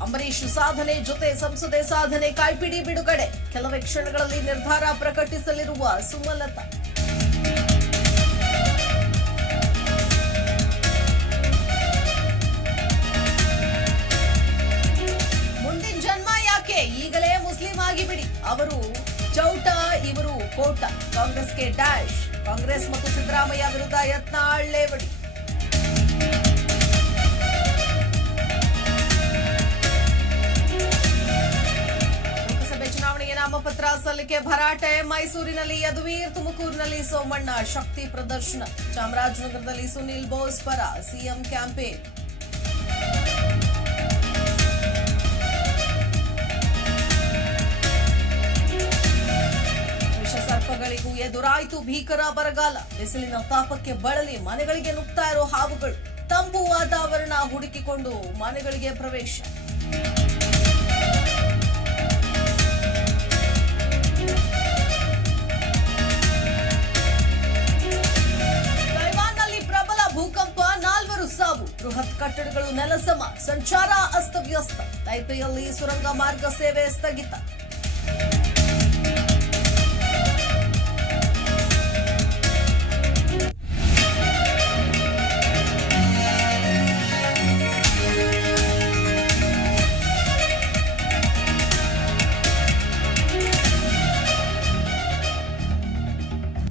ಸಾಧನೆ ಜೊತೆ ಸಂಸದೆ ಸಾಧನೆ ಕಾಯ್ಪಿಡಿ ಬಿಡುಗಡೆ. ಕೆಲವೇ ಕ್ಷಣಗಳಲ್ಲಿ ನಿರ್ಧಾರ ಪ್ರಕಟಿಸಲಿರುವ ಸುಮಲತಾ. ಮುಂದಿನ ಜನ್ಮ ಯಾಕೆ? ಈಗಲೇ ಮುಸ್ಲಿಂ ಆಗಿಬಿಡಿ. ಅವರು ಚೌಟ, ಇವರು ಕೋಟ. ಕಾಂಗ್ರೆಸ್ಗೆ ಡ್ಯಾಶ್. ಕಾಂಗ್ರೆಸ್ ಮತ್ತು ಸಿದ್ದರಾಮಯ್ಯ ವಿರುದ್ಧ ಯತ್ನ ಲೇವಡಿ ನಾಮಪತ್ರ ಸಲ್ಲಿಕೆ ಭರಾಟೆ. ಮೈಸೂರಿನಲ್ಲಿ ಯದುವೀರ್ ತುಮಕೂರಿನಲ್ಲಿ ಸೋಮಣ್ಣ. ಶಕ್ತಿ ಪ್ರದರ್ಶನ. ಚಾಮರಾಜನಗರದಲ್ಲಿ ಸುನೀಲ್ ಬೋಸ್ ಪರ ಸಿಎಂ ಕ್ಯಾಂಪೇನ್. ವಿಷಸರ್ಪಗಳಿಗೂ ಎದುರಾಯಿತು ಭೀಕರ ಬರಗಾಲ. ಬಿಸಿಲಿನ ತಾಪಕ್ಕೆ ಬಳಲಿ ಮನೆಗಳಿಗೆ ನುಗ್ತಾ ಇರೋ ಹಾವುಗಳು. ತಂಬು ವಾತಾವರಣ ಹುಡುಕಿಕೊಂಡು ಮನೆಗಳಿಗೆ ಪ್ರವೇಶ. ಬೃಹತ್ ಕಟ್ಟಡಗಳು ನೆಲಸಮ ಸಂಚಾರ ಅಸ್ತವ್ಯಸ್ತ. ತೈಪೆಯಲ್ಲಿ ಸುರಂಗ ಮಾರ್ಗ ಸೇವೆ ಸ್ಥಗಿತ.